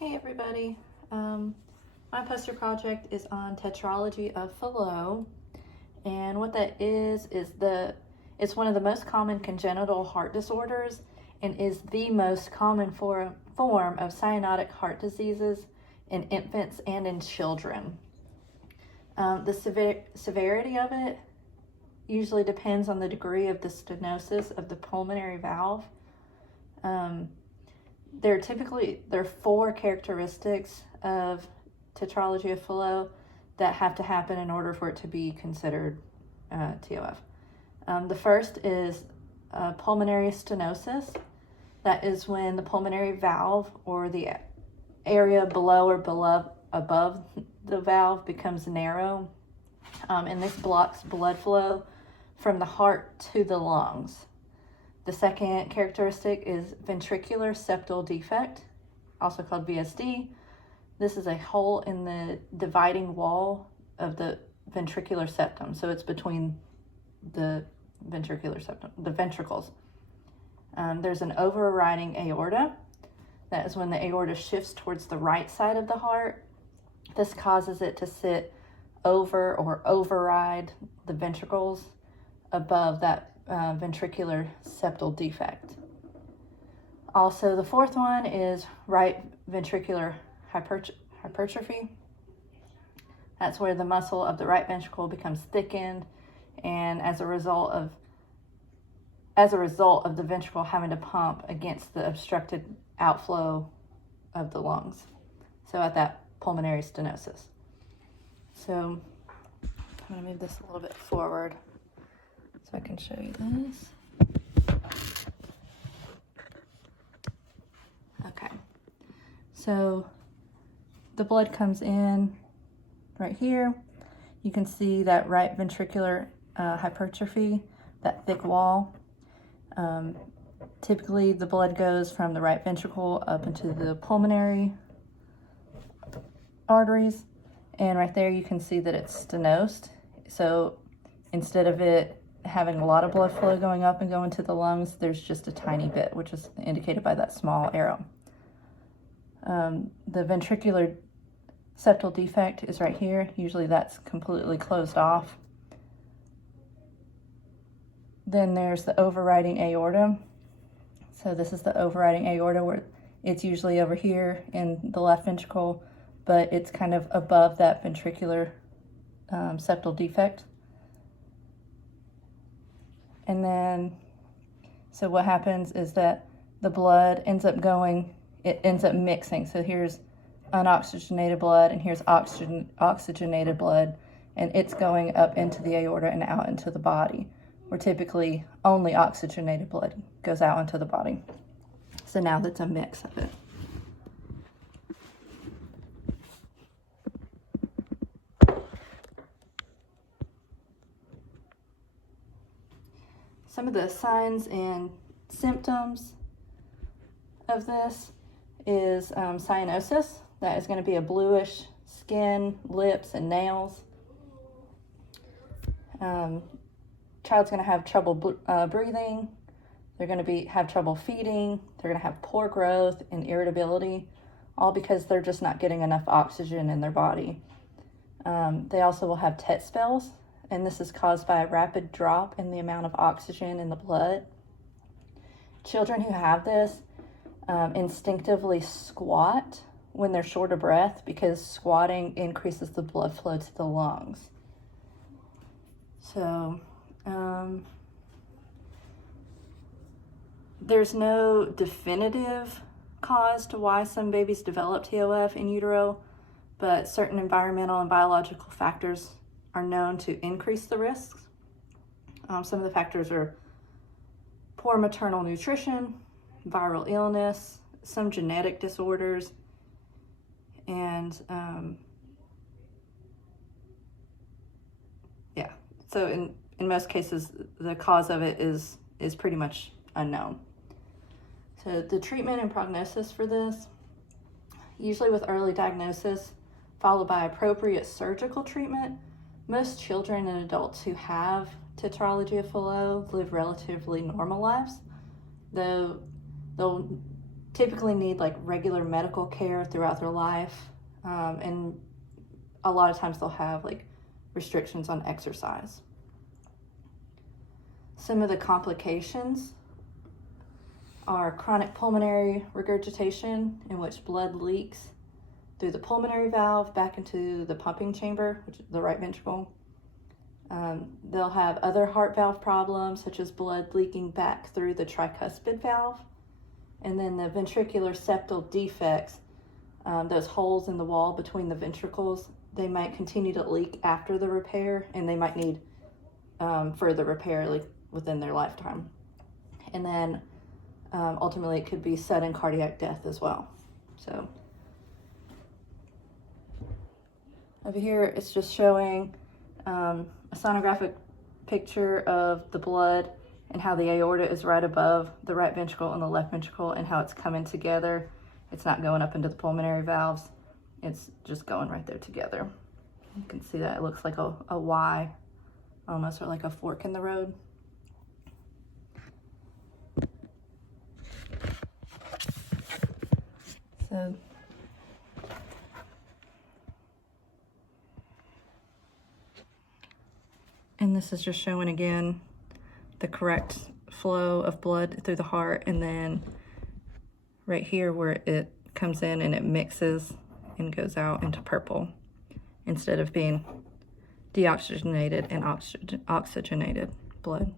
Hey everybody, my poster project is on Tetralogy of Fallot, and what that is it's one of the most common congenital heart disorders and is the most common form of cyanotic heart diseases in infants and in children. The severity of it usually depends on the degree of the stenosis of the pulmonary valve. There are 4 characteristics of Tetralogy of Fallot that have to happen in order for it to be considered TOF. The first is pulmonary stenosis. That is when the pulmonary valve or the area below or above the valve becomes narrow, and this blocks blood flow from the heart to the lungs. The second characteristic is ventricular septal defect, also called VSD. This is a hole in the dividing wall of the ventricular septum. So it's between the ventricular septum, the ventricles. There's an overriding aorta. That is when the aorta shifts towards the right side of the heart. This causes it to sit over or override the ventricles above that ventricular septal defect. Also, the fourth one is right ventricular hypertrophy. That's where the muscle of the right ventricle becomes thickened, and as a result of the ventricle having to pump against the obstructed outflow of the lungs. So at that pulmonary stenosis. So I'm going to move this a little bit forward so I can show you this. Okay, so the blood comes in right here. You can see that right ventricular hypertrophy, that thick wall. Typically the blood goes from the right ventricle up into the pulmonary arteries, and right there you can see that it's stenosed. So instead of it having a lot of blood flow going up and going to the lungs, there's just a tiny bit, which is indicated by that small arrow. The ventricular septal defect is right here. Usually that's completely closed off. Then there's the overriding aorta. So this is the overriding aorta, where it's usually over here in the left ventricle, but it's kind of above that ventricular septal defect. And then, so what happens is that the blood ends up mixing. So here's unoxygenated blood, and here's oxygenated blood, and it's going up into the aorta and out into the body, where typically only oxygenated blood goes out into the body. So now that's a mix of it. Some of the signs and symptoms of this is cyanosis. That is going to be a bluish skin, lips, and nails. Child's going to have trouble breathing. They're going to have trouble feeding. They're going to have poor growth and irritability, all because they're just not getting enough oxygen in their body. They also will have tet spells, and this is caused by a rapid drop in the amount of oxygen in the blood. Children who have this instinctively squat when they're short of breath, because squatting increases the blood flow to the lungs. So there's no definitive cause to why some babies develop TOF in utero, but certain environmental and biological factors are known to increase the risks. Some of the factors are poor maternal nutrition, viral illness, some genetic disorders, and so in most cases the cause of it is pretty much unknown. So the treatment and prognosis for this, usually with early diagnosis followed by appropriate surgical treatment. Most children and adults who have Tetralogy of Fallot live relatively normal lives, though they'll typically need like regular medical care throughout their life, and a lot of times they'll have like restrictions on exercise. Some of the complications are chronic pulmonary regurgitation, in which blood leaks through the pulmonary valve back into the pumping chamber, which is the right ventricle. They'll have other heart valve problems, such as blood leaking back through the tricuspid valve. And then the ventricular septal defects, those holes in the wall between the ventricles, they might continue to leak after the repair, and they might need further repair like within their lifetime. And then ultimately it could be sudden cardiac death as well. So over here it's just showing a sonographic picture of the blood and how the aorta is right above the right ventricle and the left ventricle, and how it's coming together. It's not going up into the pulmonary valves, it's just going right there together. You can see that it looks like a Y almost, or like a fork in the road. So and this is just showing again the correct flow of blood through the heart, and then right here where it comes in and it mixes and goes out into purple instead of being deoxygenated and oxygenated blood.